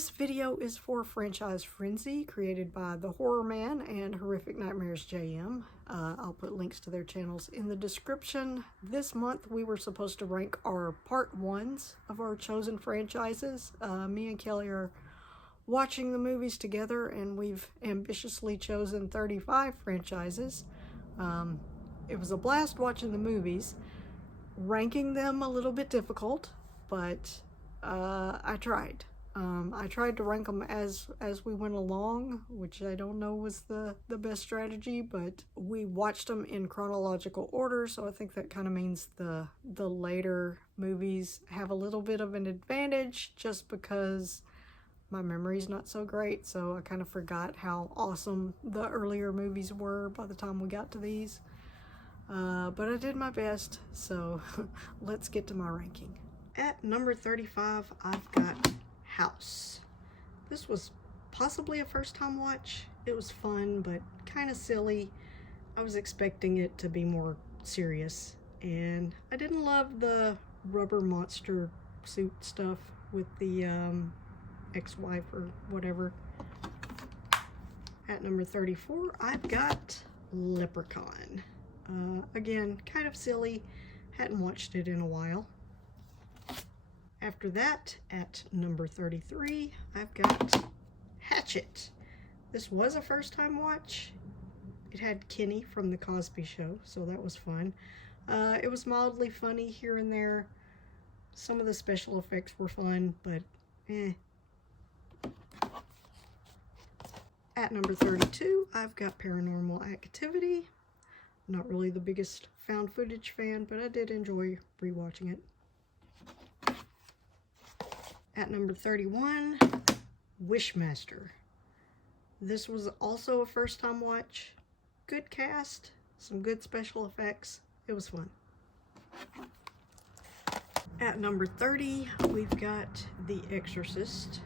This video is for Franchise Frenzy, created by TheHORRORman and Horrific Nightmares JM. I'll put links to their channels in the description. This month we were supposed to rank our part ones of our chosen franchises. Me and Kelly are watching the movies together, and we've ambitiously chosen 35 franchises. It was a blast watching the movies. Ranking them a little bit difficult, but I tried. I tried to rank them as we went along, which I don't know was the best strategy, but we watched them in chronological order, so I think that kind of means the later movies have a little bit of an advantage just because my memory's not so great, so I kind of forgot how awesome the earlier movies were by the time we got to these. But I did my best, so let's get to my ranking. At number 35, I've got House. This was possibly a first-time watch. It was fun, but kind of silly. I was expecting it to be more serious, and I didn't love the rubber monster suit stuff with the ex-wife or whatever. At number 34, I've got Leprechaun. Again, kind of silly. Hadn't watched it in a while. After that, at number 33, I've got Hatchet. This was a first-time watch. It had Kenny from The Cosby Show, so that was fun. It was mildly funny here and there. Some of the special effects were fun, but eh. At number 32, I've got Paranormal Activity. Not really the biggest found footage fan, but I did enjoy rewatching it. At number 31, Wishmaster. This was also a first-time watch. Good cast, some good special effects. It was fun. At number 30, we've got The Exorcist.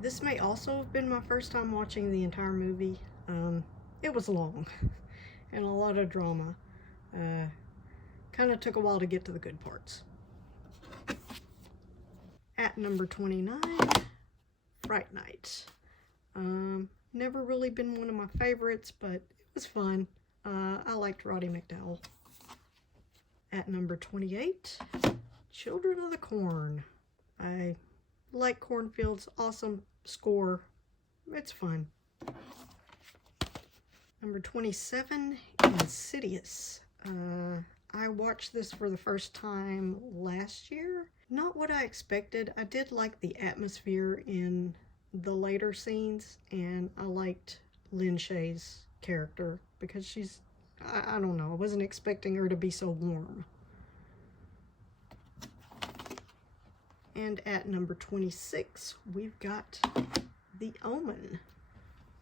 This may also have been my first time watching the entire movie. It was long and a lot of drama. Kind of took a while to get to the good parts. At number 29, Fright Night. Never really been one of my favorites, but it was fun. I liked Roddy McDowell. At number 28, Children of the Corn. I like Cornfield's awesome score. It's fun. Number 27, Insidious. I watched this for the first time last year. Not what I expected. I did like the atmosphere in the later scenes, and I liked Lynn Shay's character because she's, I don't know, I wasn't expecting her to be so warm. And at number 26, we've got The Omen.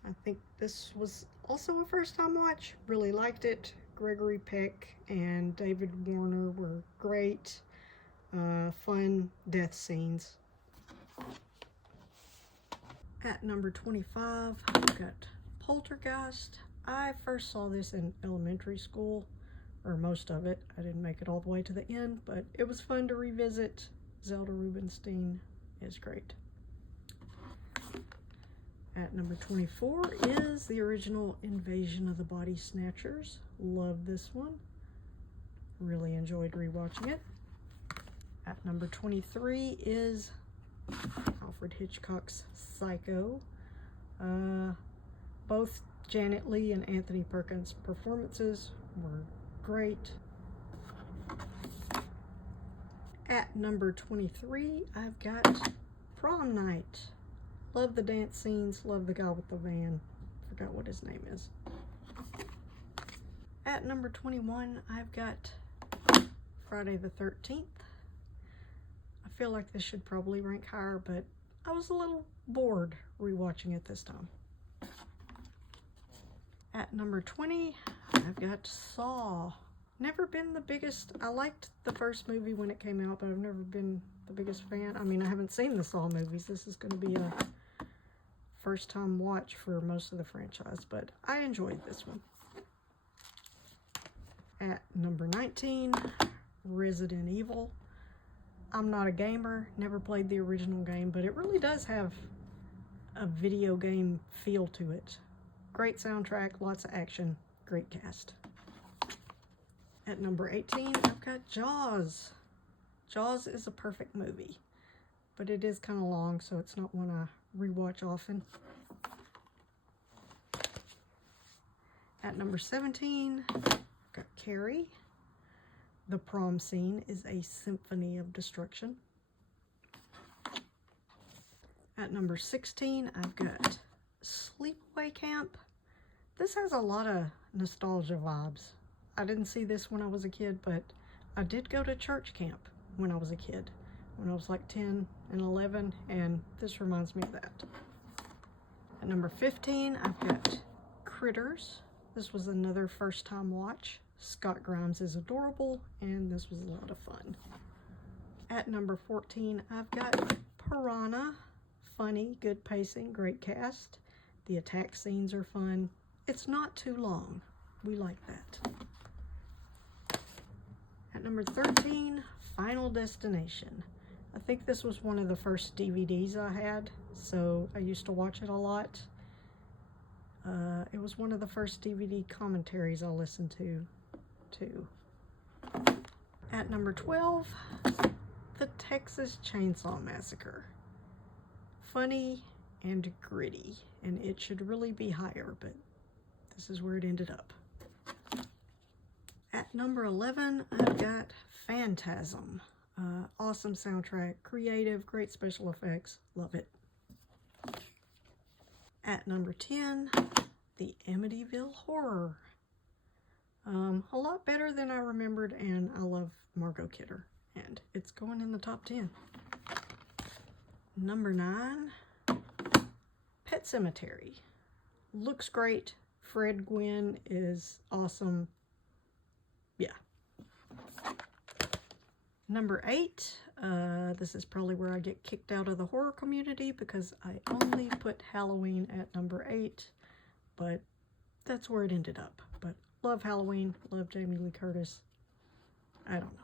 I think this was also a first-time watch. Really liked it. Gregory Peck and David Warner were great. Fun death scenes. At number 25, I've got Poltergeist. I first saw this in elementary school, or most of it. I didn't make it all the way to the end, but it was fun to revisit. Zelda Rubinstein is great. At number 24 is the original Invasion of the Body Snatchers. Love this one. Really enjoyed rewatching it. At number 23 is Alfred Hitchcock's Psycho. Both Janet Leigh and Anthony Perkins' performances were great. At number 23, I've got Prom Night. Love the dance scenes, love the guy with the van. Forgot what his name is. At number 21, I've got Friday the 13th. I feel like this should probably rank higher, but I was a little bored rewatching it this time. At number 20, I've got Saw. Never been the biggest. I liked the first movie when it came out, but I've never been the biggest fan. I mean, I haven't seen the Saw movies. This is going to be a first-time watch for most of the franchise, but I enjoyed this one. At number 19, Resident Evil. I'm not a gamer, never played the original game, but it really does have a video game feel to it. Great soundtrack, lots of action, great cast. At number 18, I've got Jaws. Jaws is a perfect movie, but it is kind of long, so it's not one I rewatch often. At number 17, I've got Carrie. The prom scene is a symphony of destruction. At number 16, I've got Sleepaway Camp. This has a lot of nostalgia vibes. I didn't see this when I was a kid, but I did go to church camp when I was a kid, when I was like 10 and 11, and this reminds me of that. At number 15, I've got Critters. This was another first time watch. Scott Grimes is adorable, and this was a lot of fun. At number 14, I've got Piranha. Funny, good pacing, great cast. The attack scenes are fun. It's not too long. We like that. At number 13, Final Destination. I think this was one of the first DVDs I had, so I used to watch it a lot. It was one of the first DVD commentaries I listened to, too. At number 12, The Texas Chainsaw Massacre. Funny and gritty, and it should really be higher, but this is where it ended up. At number 11, I've got Phantasm. Awesome soundtrack, creative, great special effects, love it. At number 10, The Amityville Horror. A lot better than I remembered, and I love Margot Kidder, and it's going in the top 10. Number 9, Pet Sematary. Looks great. Fred Gwynn is awesome. Yeah. Number 8, this is probably where I get kicked out of the horror community because I only put Halloween at number 8, but that's where it ended up. But love Halloween, love Jamie Lee Curtis. I don't know.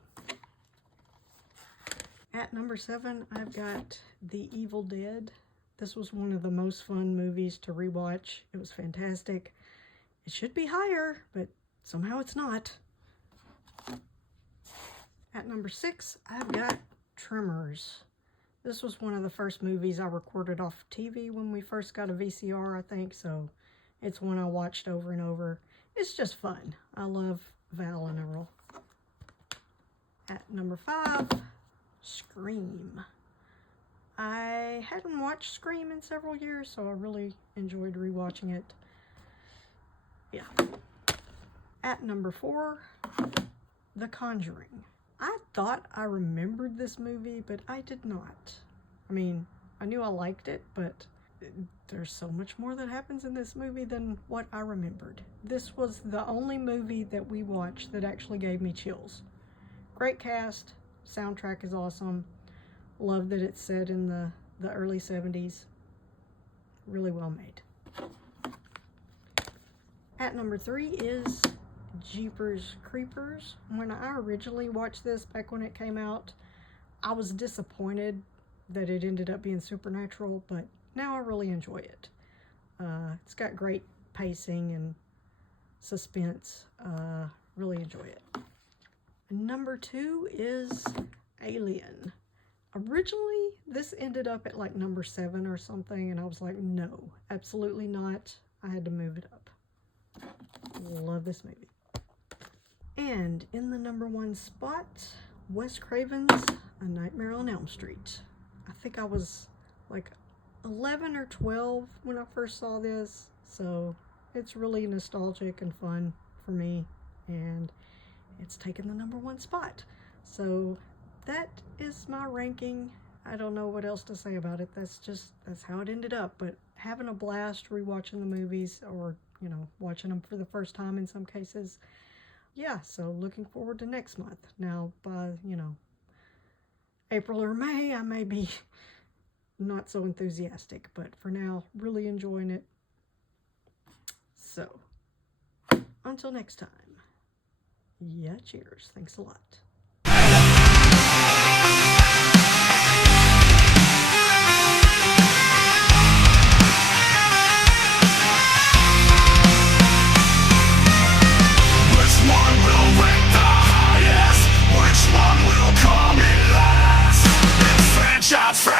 At number 7, I've got The Evil Dead. This was one of the most fun movies to rewatch. It was fantastic. It should be higher, but somehow it's not. At number 6, I've got Tremors. This was one of the first movies I recorded off TV when we first got a VCR, I think, so it's one I watched over and over. It's just fun. I love Val and Earl. At number 5, Scream. I hadn't watched Scream in several years, so I really enjoyed rewatching it. Yeah. At number 4, The Conjuring. I thought I remembered this movie, but I did not. I mean, I knew I liked it, but there's so much more that happens in this movie than what I remembered. This was the only movie that we watched that actually gave me chills. Great cast, soundtrack is awesome. Love that it's set in the early 70s. Really well made. At number 3 is Jeepers Creepers. When I originally watched this back when it came out, I was disappointed that it ended up being supernatural, but now I really enjoy it. It's got great pacing and suspense. Really enjoy it. Number 2 is Alien. Originally, this ended up at like number 7 or something, and I was like, no, absolutely not. I had to move it up. Love this movie. And in the number 1 spot, Wes Craven's A Nightmare on Elm Street. I think I was like 11 or 12 when I first saw this, so it's really nostalgic and fun for me, and it's taken the number 1 spot. So that is my ranking. I don't know what else to say about it. That's how it ended up, but having a blast rewatching the movies, or you know, watching them for the first time in some cases. Yeah, so looking forward to next month. Now, by, you know, April or May, I may be not so enthusiastic, but for now, really enjoying it. So, until next time. Yeah, cheers. Thanks a lot.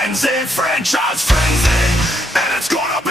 frenzy, franchise frenzy, and it's gonna